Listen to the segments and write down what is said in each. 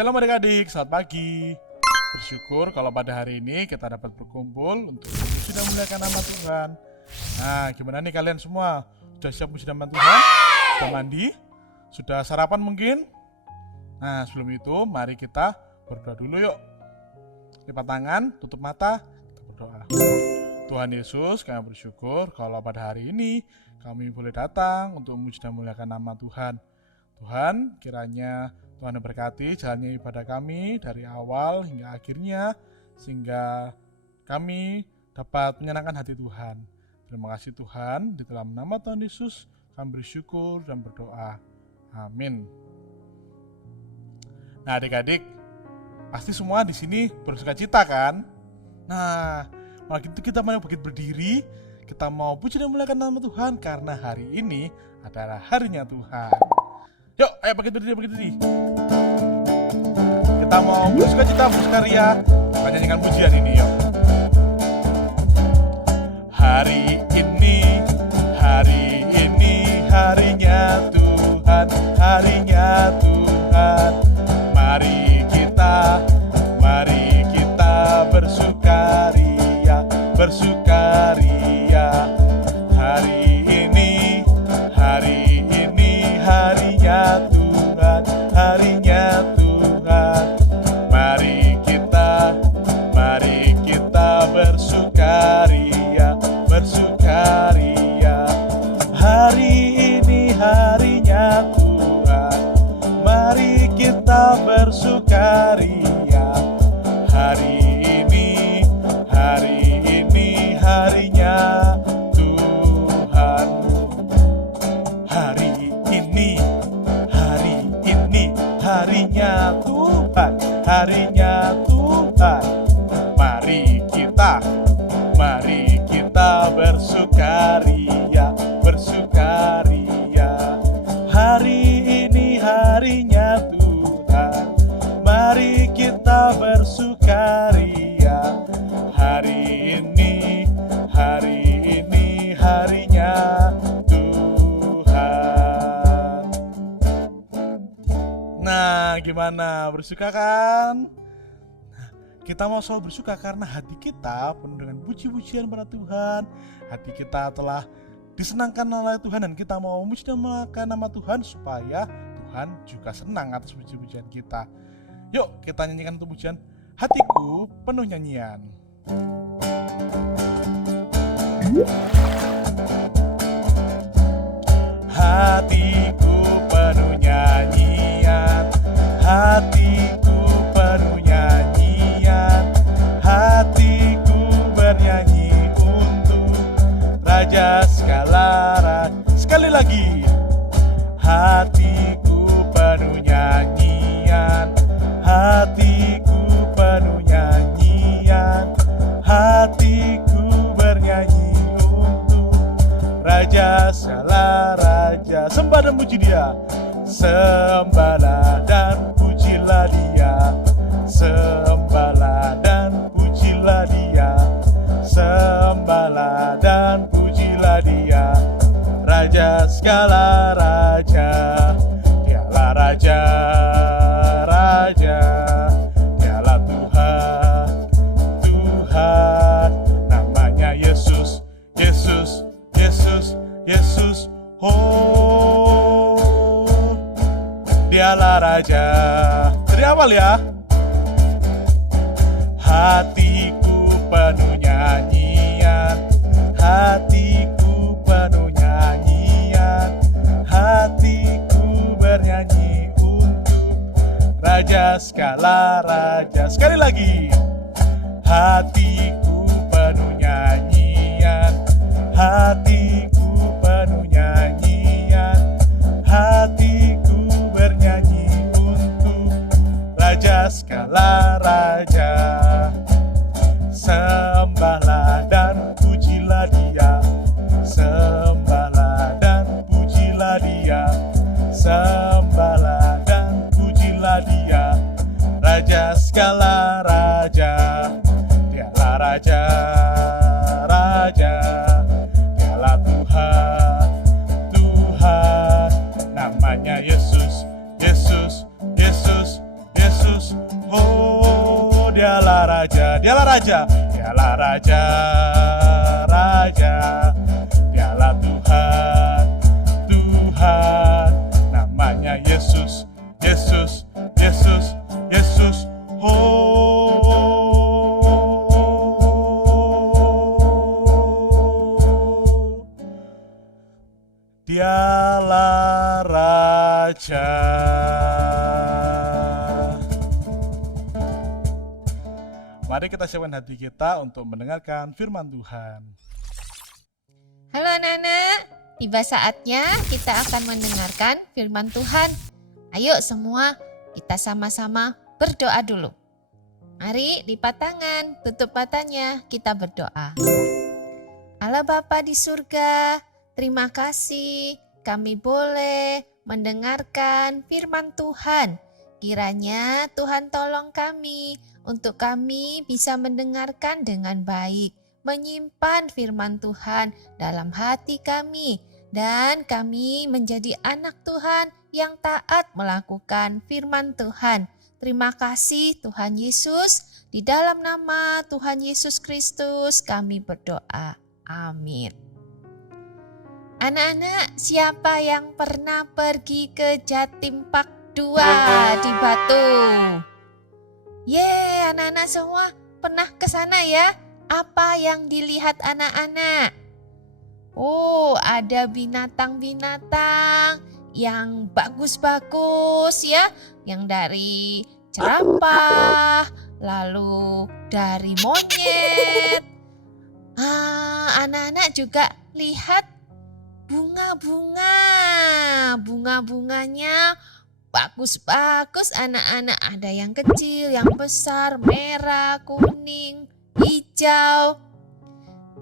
Shalom adik-adik, selamat pagi. Bersyukur kalau pada hari ini kita dapat berkumpul untuk memuji dan memuliakan nama Tuhan. Nah, gimana nih kalian semua? Sudah siap memuji nama Tuhan? Sudah mandi? Sudah sarapan mungkin? Nah, sebelum itu mari kita berdoa dulu yuk. Lipat tangan, tutup mata, kita berdoa. Tuhan Yesus, kami bersyukur kalau pada hari ini kami boleh datang untuk memuji dan memuliakan nama Tuhan. Tuhan, kiranya Tuhan memberkati jalannya ibadah kami dari awal hingga akhirnya, sehingga kami dapat menyenangkan hati Tuhan. Terima kasih Tuhan, di dalam nama Tuhan Yesus kami bersyukur dan berdoa. Amin. Nah adik-adik, pasti semua di sini bersukacita kan? Nah, malah gitu kita mau bangkit berdiri, kita mau puji dan memuliakan nama Tuhan karena hari ini adalah harinya Tuhan. Yuk, ayo bangkit berdiri. Kita mau bersukacita, berkarya, nyanyikan pujian ini yuk. Hari ini harinya Tuhan, harinya Tuhan. Mari kita bersukaria, bersukaria. Hari ini harinya Tuhan, harinya Tuhan. Mari kita bersukaria, bersukaria. Hari ini harinya Tuhan, mari kita bersukaria. Hari ini harinya Tuhan. Hari ini harinya Tuhan, harinya Tuhan. Mari kita bersukaria, bersukaria. Hari ini harinya Tuhan, mari kita bersukaria. Hari ini harinya Tuhan. Nah, gimana? Bersuka kan? Kita mau selalu bersuka karena hati kita penuh dengan puji-pujian pada Tuhan. Hati kita telah disenangkan oleh Tuhan dan kita mau memuji dan memuliakan nama Tuhan supaya Tuhan juga senang atas puji-pujian kita. Yuk kita nyanyikan untuk pujian Hatiku Penuh Nyanyian. Hatiku penuh nyanyian, hatiku penuh nyanyian, hatiku bernyanyi untuk Raja segala raja. Sekali lagi, hatiku penuh nyanyian, hatiku penuh nyanyian, hatiku bernyanyi untuk Raja segala raja. Sembah dan puji Dia, sembahlah dan pujilah Dia, sembahlah dan pujilah Dia, sembahlah dan pujilah Dia. Raja segala raja, Dialah raja, raja, Dialah Tuhan, Tuhan. Namanya Yesus, Yesus, Yesus, Yesus. Oh, Dialah raja. Dari awal ya. Hatiku penuh nyanyian, hatiku penuh nyanyian, hatiku bernyanyi untuk Raja segala raja. Sekali lagi, hatiku penuh nyanyian, hatiku penuh nyanyian, hatiku bernyanyi untuk Raja segala raja. Sembahlah dan pujilah Dia, sembahlah dan pujilah Dia, sembahlah dan pujilah Dia. Raja segala raja, Dialah raja, raja, Dialah Tuhan, Tuhan. Namanya Yesus, Yesus, Yesus, Yesus. Dialah raja, dialah raja, dialah raja, raja. Dialah Tuhan, Tuhan. Namanya Yesus, Yesus, Yesus, Yesus. Dialah raja. Mari kita siapkan hati kita untuk mendengarkan firman Tuhan. Halo anak-anak, tiba saatnya kita akan mendengarkan firman Tuhan. Ayo semua kita sama-sama berdoa dulu. Mari lipat tangan, tutup matanya, kita berdoa. Allah Bapa di surga, terima kasih kami boleh mendengarkan firman Tuhan. Kiranya Tuhan tolong kami untuk kami bisa mendengarkan dengan baik, menyimpan firman Tuhan dalam hati kami, dan kami menjadi anak Tuhan yang taat melakukan firman Tuhan. Terima kasih Tuhan Yesus, di dalam nama Tuhan Yesus Kristus kami berdoa. Amin. Anak-anak, siapa yang pernah pergi ke Jatim Park 2 di Batu? Yeay, anak-anak semua pernah ke sana ya? Apa yang dilihat anak-anak? Oh, ada binatang-binatang yang bagus-bagus ya, yang dari jerapah, lalu dari monyet. Anak-anak juga lihat bunga-bunganya bagus-bagus anak-anak. Ada yang kecil, yang besar, merah, kuning, hijau.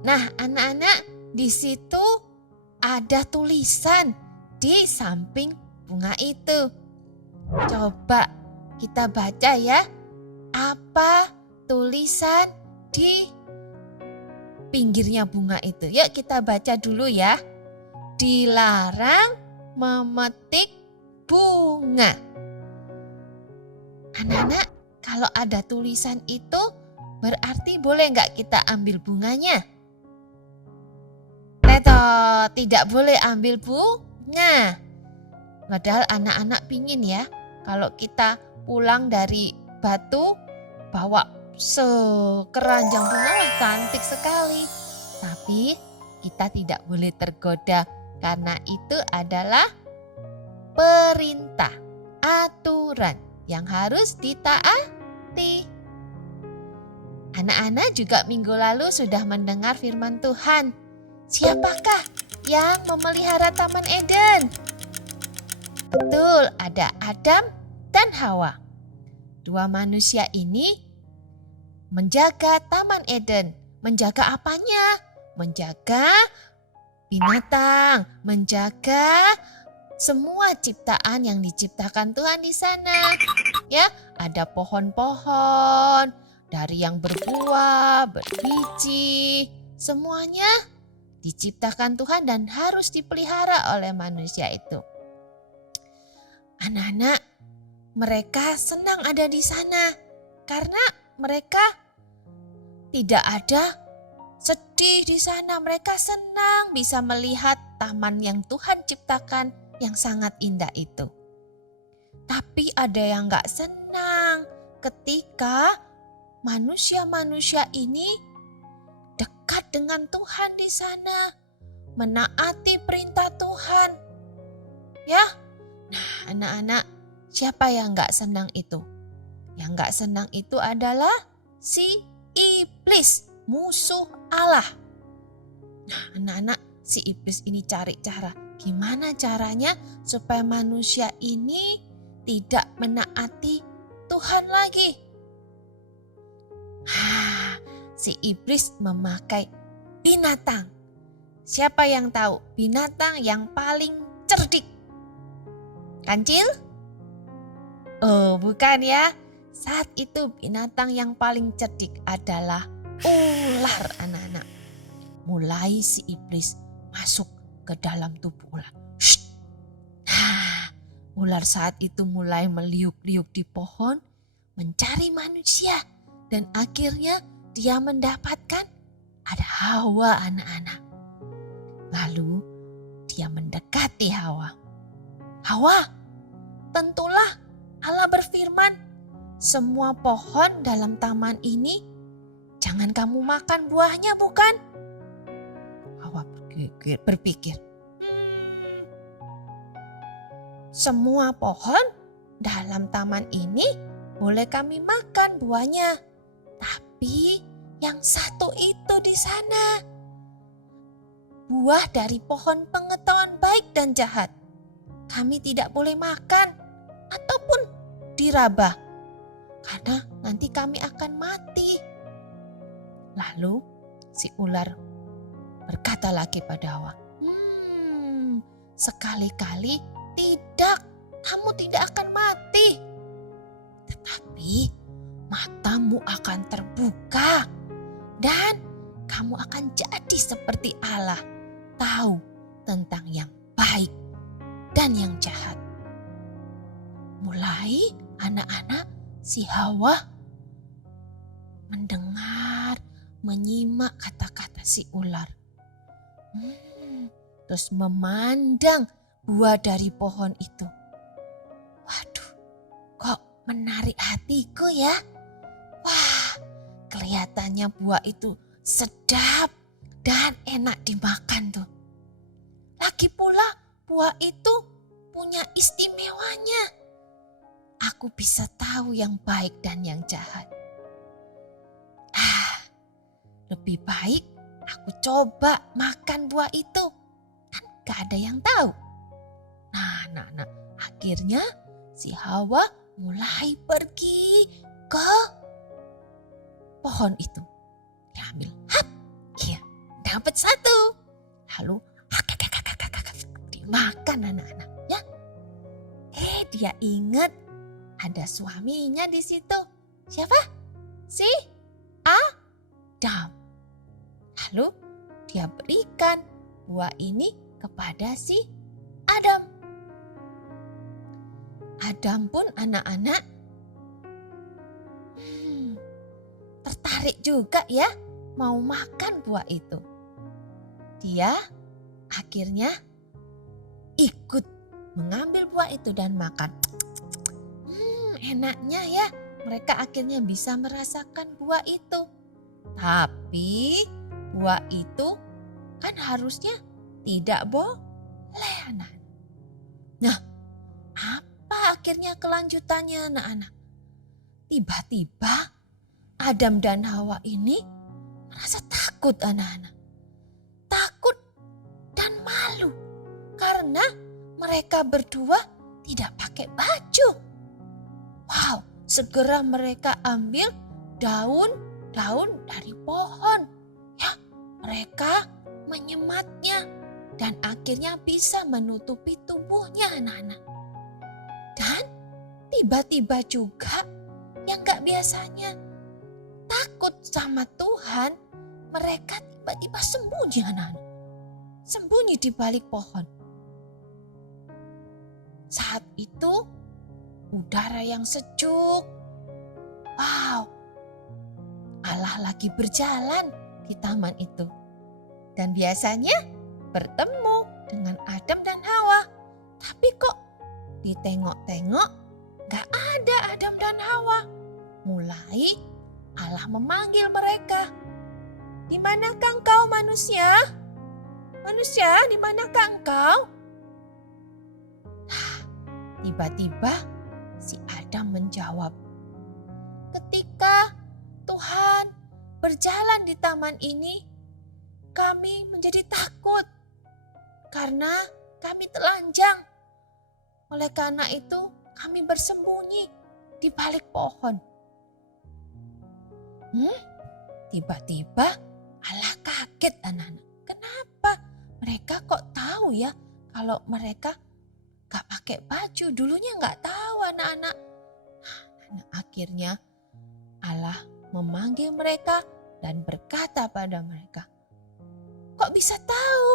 Nah anak-anak, di situ ada tulisan di samping bunga itu. Coba kita baca ya, apa tulisan di pinggirnya bunga itu. Yuk kita baca dulu ya. Dilarang memetik bunga. Anak-anak, kalau ada tulisan itu berarti boleh nggak kita ambil bunganya? Tidak boleh ambil bunga. Padahal anak-anak pingin ya, kalau kita pulang dari Batu bawa sekeranjang bunga, cantik sekali. Tapi kita tidak boleh tergoda karena itu adalah perintah, aturan yang harus ditaati. Anak-anak juga minggu lalu sudah mendengar firman Tuhan. Siapakah yang memelihara Taman Eden? Betul, ada Adam dan Hawa. Dua manusia ini menjaga Taman Eden. Menjaga apanya? Menjaga binatang, menjaga semua ciptaan yang diciptakan Tuhan di sana. Ya, ada pohon-pohon dari yang berbuah, berbiji, semuanya diciptakan Tuhan dan harus dipelihara oleh manusia itu. Anak-anak, mereka senang ada di sana karena mereka tidak ada sedih di sana. Mereka senang bisa melihat taman yang Tuhan ciptakan yang sangat indah itu. Tapi ada yang gak senang ketika manusia-manusia ini dekat dengan Tuhan di sana, menaati perintah Tuhan. Ya, nah anak-anak, siapa yang gak senang itu? Yang gak senang itu adalah si iblis, musuh Allah. Nah anak-anak, si iblis ini cari cara. Gimana caranya supaya manusia ini tidak menaati Tuhan lagi? Si iblis memakai binatang. Siapa yang tahu binatang yang paling cerdik? Kancil? Oh bukan ya. Saat itu binatang yang paling cerdik adalah ular, anak-anak. Mulai si iblis masuk ke dalam tubuh ular. Ular saat itu mulai meliuk-liuk di pohon, mencari manusia. Dan akhirnya dia mendapatkan ada Hawa anak-anak. Lalu dia mendekati Hawa. Hawa, tentulah Allah berfirman, semua pohon dalam taman ini jangan kamu makan buahnya, bukan? Hawa berpikir, semua pohon dalam taman ini boleh kami makan buahnya. Tapi yang satu itu di sana, buah dari pohon pengetahuan baik dan jahat, kami tidak boleh makan ataupun diraba, karena nanti kami akan mati. Lalu si ular berkata lagi pada Hawa, sekali-kali tidak, kamu tidak akan mati. Tetapi matamu akan terbuka dan kamu akan jadi seperti Allah, tahu tentang yang baik dan yang jahat. Mulai anak-anak si Hawa mendengar, menyimak kata-kata si ular. Terus memandang buah dari pohon itu. Waduh, kok menarik hatiku ya. Wah, kelihatannya buah itu sedap dan enak dimakan tuh. Lagi pula buah itu punya istimewanya. Aku bisa tahu yang baik dan yang jahat. Lebih baik aku coba makan buah itu. Kan gak ada yang tahu. Nah, akhirnya si Hawa mulai pergi ke pohon itu. Dia ambil, dapat satu. Lalu dimakan anak-anak. Ya, dia ingat ada suaminya di situ. Siapa? Si Adam. Lalu dia berikan buah ini kepada si Adam. Adam pun anak-anak tertarik juga ya mau makan buah itu. Dia akhirnya ikut mengambil buah itu dan makan. Enaknya ya, mereka akhirnya bisa merasakan buah itu. Tapi buah itu kan harusnya tidak boleh anak-anak. Nah, apa akhirnya kelanjutannya anak-anak? Tiba-tiba Adam dan Hawa ini merasa takut anak-anak. Takut dan malu karena mereka berdua tidak pakai baju. Wow, segera mereka ambil daun-daun dari pohon. Ya, mereka menyematnya dan akhirnya bisa menutupi tubuhnya anak-anak. Dan tiba-tiba juga yang gak biasanya takut sama Tuhan, mereka tiba-tiba sembunyi anak-anak. Sembunyi di balik pohon. Saat itu udara yang sejuk. Wow, Allah lagi berjalan di taman itu. Dan biasanya bertemu dengan Adam dan Hawa. Tapi kok ditengok-tengok gak ada Adam dan Hawa. Mulai Allah memanggil mereka. Di manakah engkau manusia? Manusia, di manakah engkau? Tiba-tiba si Adam menjawab, ketika Tuhan berjalan di taman ini, kami menjadi takut karena kami telanjang. Oleh karena itu kami bersembunyi di balik pohon. Tiba-tiba Allah kaget anak-anak. Kenapa? Mereka kok tahu ya kalau mereka gak pakai baju. Dulunya gak tahu anak-anak. Akhirnya Allah memanggil mereka dan berkata pada mereka, kok bisa tahu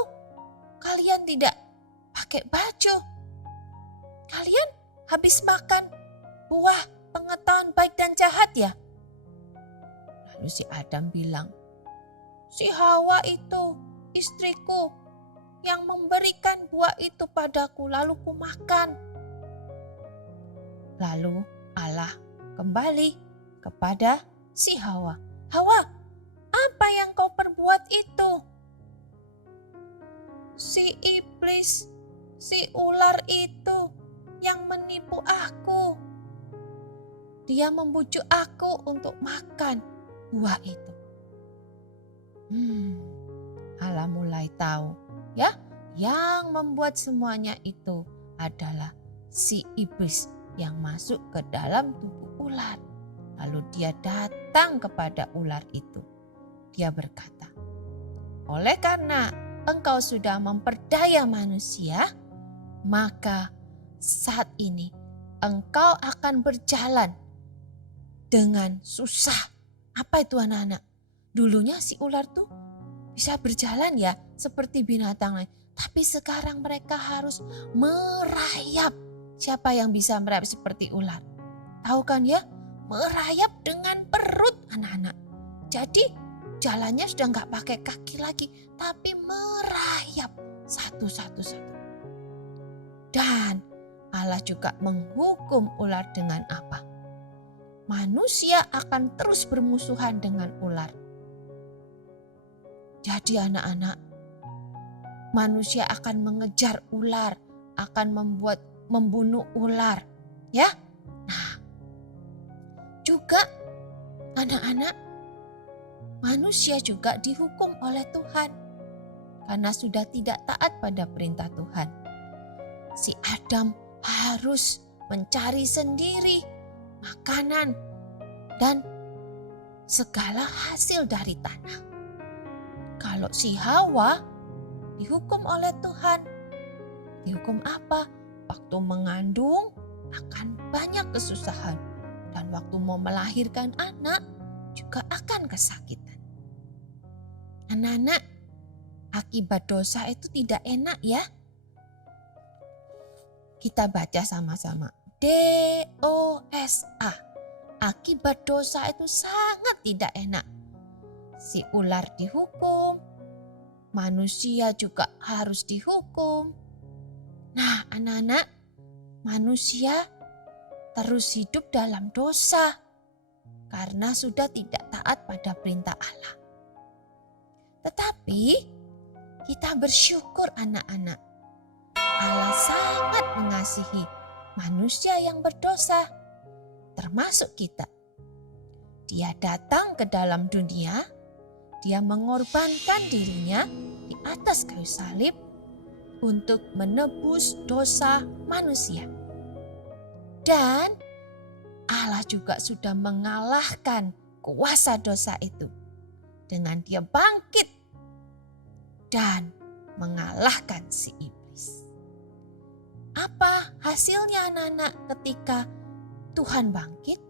kalian tidak pakai baju? Kalian habis makan buah pengetahuan baik dan jahat ya? Lalu si Adam bilang, si Hawa itu istriku yang memberikan buah itu padaku lalu kumakan. Lalu Allah kembali kepada si Hawa. Hawa, apa yang kau perbuat itu? Si iblis, si ular itu yang menipu aku. Dia membujuk aku untuk makan buah itu. Allah mulai tahu ya, yang membuat semuanya itu adalah si iblis yang masuk ke dalam tubuh ular. Lalu dia datang kepada ular itu. Dia berkata, oleh karena engkau sudah memperdaya manusia, maka saat ini engkau akan berjalan dengan susah. Apa itu anak-anak? Dulunya si ular tuh bisa berjalan ya seperti binatang lain. Tapi sekarang mereka harus merayap. Siapa yang bisa merayap seperti ular? Tahu kan ya? Merayap dengan perut anak-anak. Jadi jalannya sudah nggak pakai kaki lagi. Tapi merayap satu-satu. Dan Allah juga menghukum ular dengan apa? Manusia akan terus bermusuhan dengan ular. Jadi anak-anak, manusia akan mengejar ular, akan membunuh ular, ya. Nah, juga anak-anak, manusia juga dihukum oleh Tuhan karena sudah tidak taat pada perintah Tuhan. Si Adam harus mencari sendiri makanan dan segala hasil dari tanah. Kalau si Hawa dihukum oleh Tuhan. Dihukum apa? Waktu mengandung akan banyak kesusahan. Dan waktu mau melahirkan anak juga akan kesakitan. Anak-anak, akibat dosa itu tidak enak ya. Kita baca sama-sama. DOSA. Akibat dosa itu sangat tidak enak. Si ular dihukum, manusia juga harus dihukum. Nah, anak-anak, manusia terus hidup dalam dosa karena sudah tidak taat pada perintah Allah. Tetapi kita bersyukur anak-anak. Allah sangat mengasihi manusia yang berdosa, termasuk kita. Dia datang ke dalam dunia, dia mengorbankan dirinya di atas kayu salib untuk menebus dosa manusia. Dan Allah juga sudah mengalahkan kuasa dosa itu dengan dia bangkit dan mengalahkan si iblis. Apa hasilnya anak-anak ketika Tuhan bangkit?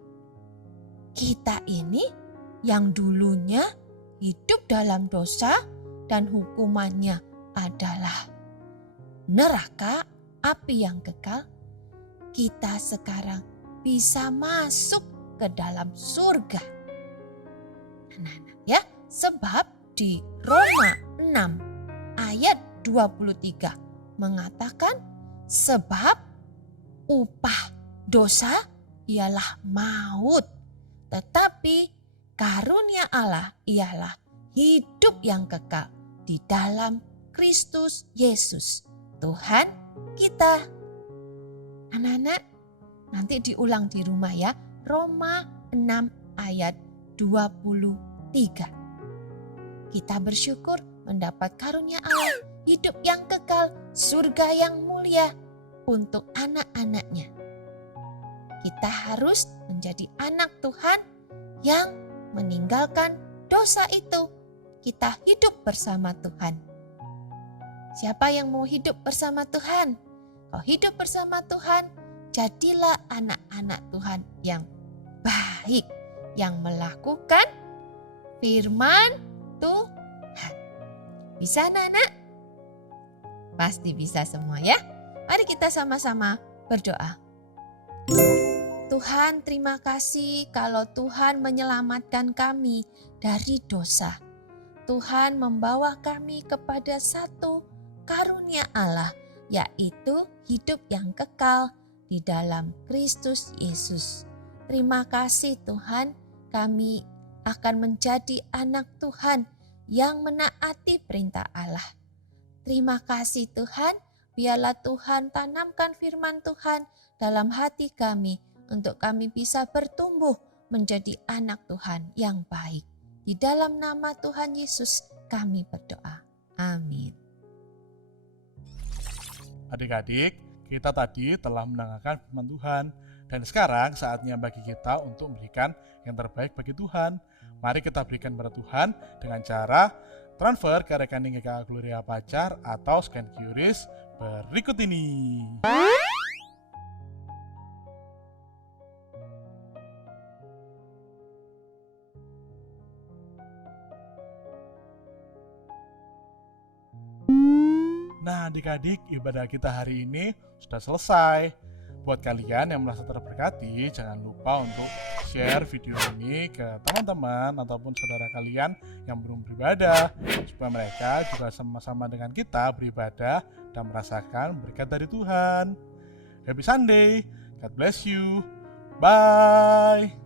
Kita ini yang dulunya hidup dalam dosa dan hukumannya adalah neraka, api yang kekal, kita sekarang bisa masuk ke dalam surga. Anak-anak ya, sebab di Roma 6 ayat 23 mengatakan sebab upah dosa ialah maut, tetapi karunia Allah ialah hidup yang kekal di dalam Kristus Yesus, Tuhan kita. Anak-anak, nanti diulang di rumah ya. Roma 6 ayat 23. Kita bersyukur mendapat karunia Allah, hidup yang kekal, surga yang mulia untuk anak-anaknya. Kita harus menjadi anak Tuhan yang meninggalkan dosa itu. Kita hidup bersama Tuhan. Siapa yang mau hidup bersama Tuhan? Kalau hidup bersama Tuhan, jadilah anak-anak Tuhan yang baik, yang melakukan firman Tuhan. Bisa anak-anak? Pasti bisa semua ya. Mari kita sama-sama berdoa. Tuhan, terima kasih kalau Tuhan menyelamatkan kami dari dosa. Tuhan membawa kami kepada satu karunia Allah, yaitu hidup yang kekal di dalam Kristus Yesus. Terima kasih Tuhan, kami akan menjadi anak Tuhan yang menaati perintah Allah. Terima kasih Tuhan, biarlah Tuhan tanamkan firman Tuhan dalam hati kami untuk kami bisa bertumbuh menjadi anak Tuhan yang baik. Di dalam nama Tuhan Yesus kami berdoa. Amin. Adik-adik, kita tadi telah mendengarkan firman Tuhan. Dan sekarang saatnya bagi kita untuk memberikan yang terbaik bagi Tuhan. Mari kita berikan kepada Tuhan dengan cara transfer ke rekening GKA Gloria Pacar atau scan QRIS berikut ini. Nah, adik-adik, ibadah kita hari ini sudah selesai. Buat kalian yang merasa terberkati, jangan lupa untuk share video ini ke teman-teman ataupun saudara kalian yang belum beribadah, supaya mereka juga sama-sama dengan kita beribadah dan merasakan berkat dari Tuhan. Happy Sunday, God bless you, bye.